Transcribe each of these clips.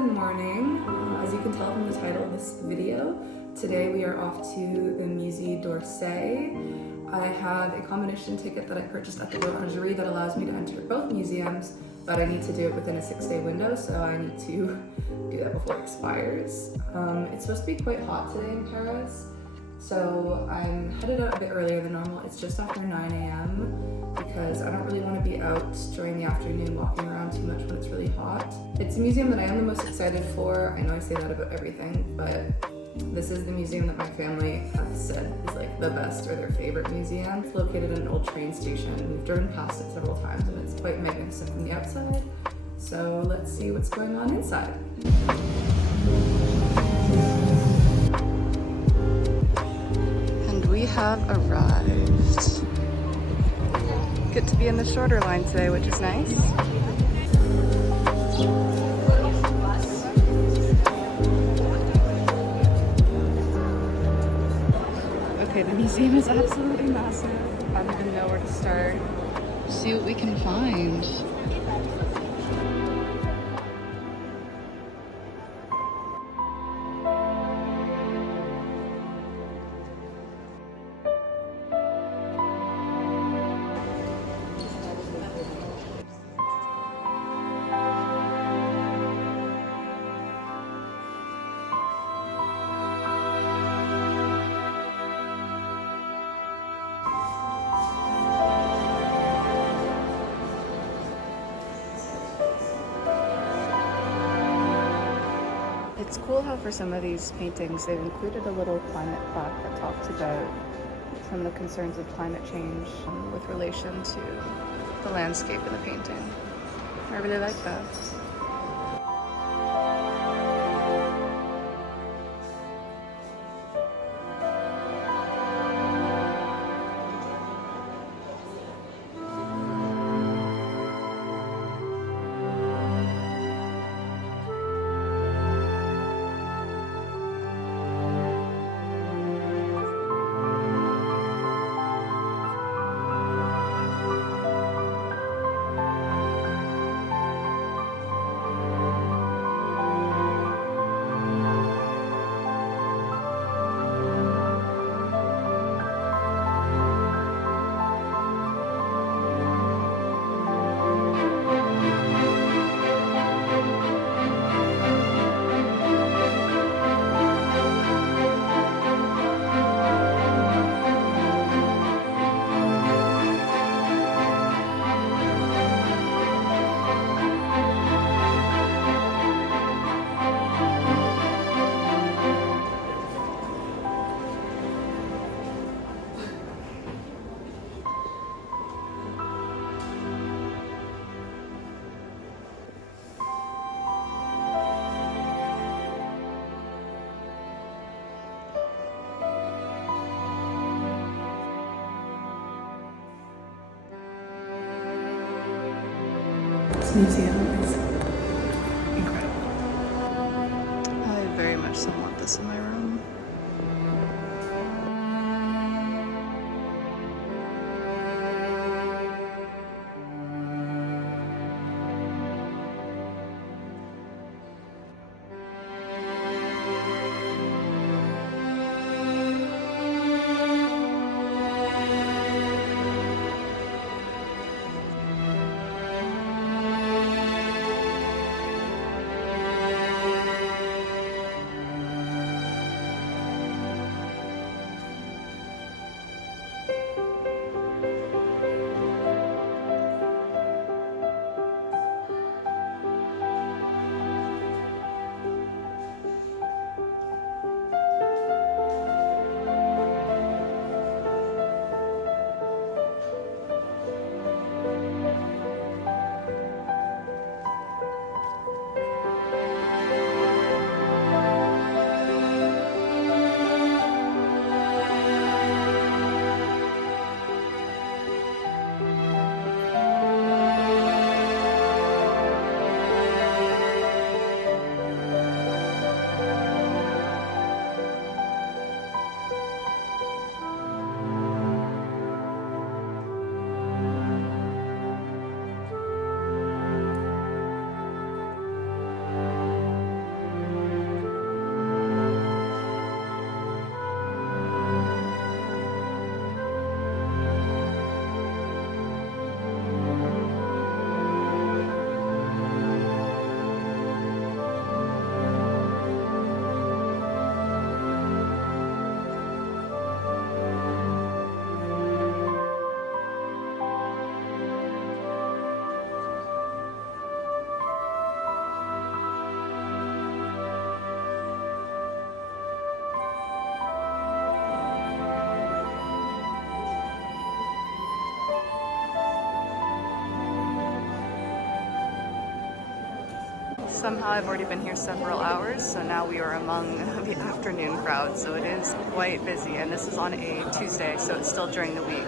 Good morning. As you can tell from the title of this video, today we are off to the Musée d'Orsay. I have a combination ticket that I purchased at the Renoir that allows me to enter both museums, but I need to do it within a 6-day window, so I need to do that before it expires. It's supposed to be quite hot today in Paris, so I'm headed out a bit earlier than normal. It's just after 9 a.m. because I don't really want to be out during the afternoon walking around too much when it's really hot. It's a museum that I am the most excited for. I know I say that about everything, but this is the museum that my family has said is like the best or their favorite museum. It's located in an old train station. We've driven past it several times and it's quite magnificent from the outside. So let's see what's going on inside. And we have arrived. Get to be in the shorter line today, which is nice. Okay, the museum is absolutely massive. I don't even know where to start. See what we can find. It's cool how for some of these paintings they've included a little climate plaque that talks about some of the concerns of climate change with relation to the landscape in the painting. I really like that. This museum is incredible. I very much so want this in my room. Somehow I've already been here several hours, so now we are among the afternoon crowd, so it is quite busy, and this is on a Tuesday, so it's still during the week.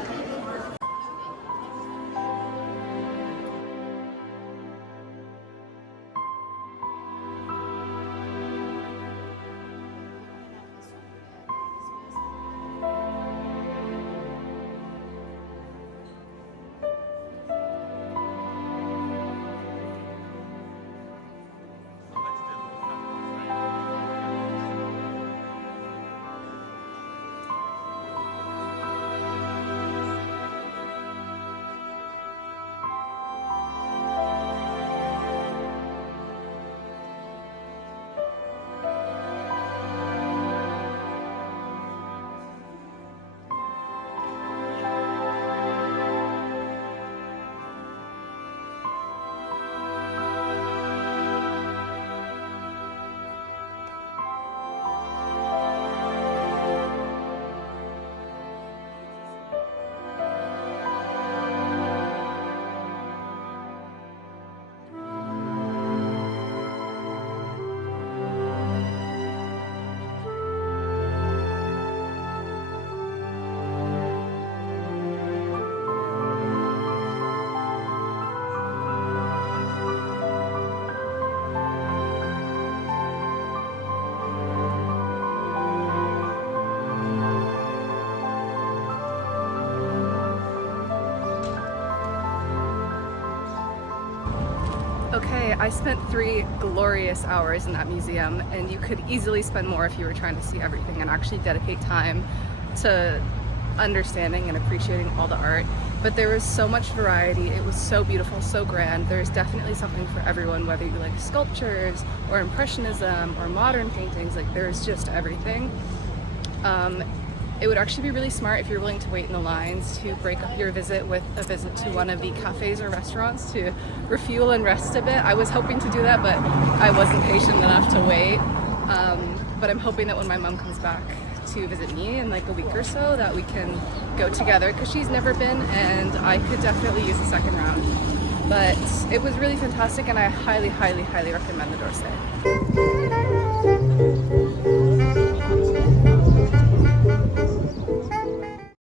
Okay, I spent 3 glorious hours in that museum, and you could easily spend more if you were trying to see everything and actually dedicate time to understanding and appreciating all the art. But there was so much variety, it was so beautiful, so grand. There's definitely something for everyone, whether you like sculptures or impressionism or modern paintings, like there's just everything. It would actually be really smart if you're willing to wait in the lines to break up your visit with a visit to one of the cafes or restaurants to refuel and rest a bit. I was hoping to do that, but I wasn't patient enough to wait. But I'm hoping that when my mom comes back to visit me in like a week or so, that we can go together, because she's never been and I could definitely use a second round. But it was really fantastic, and I highly, highly, highly recommend the d'Orsay.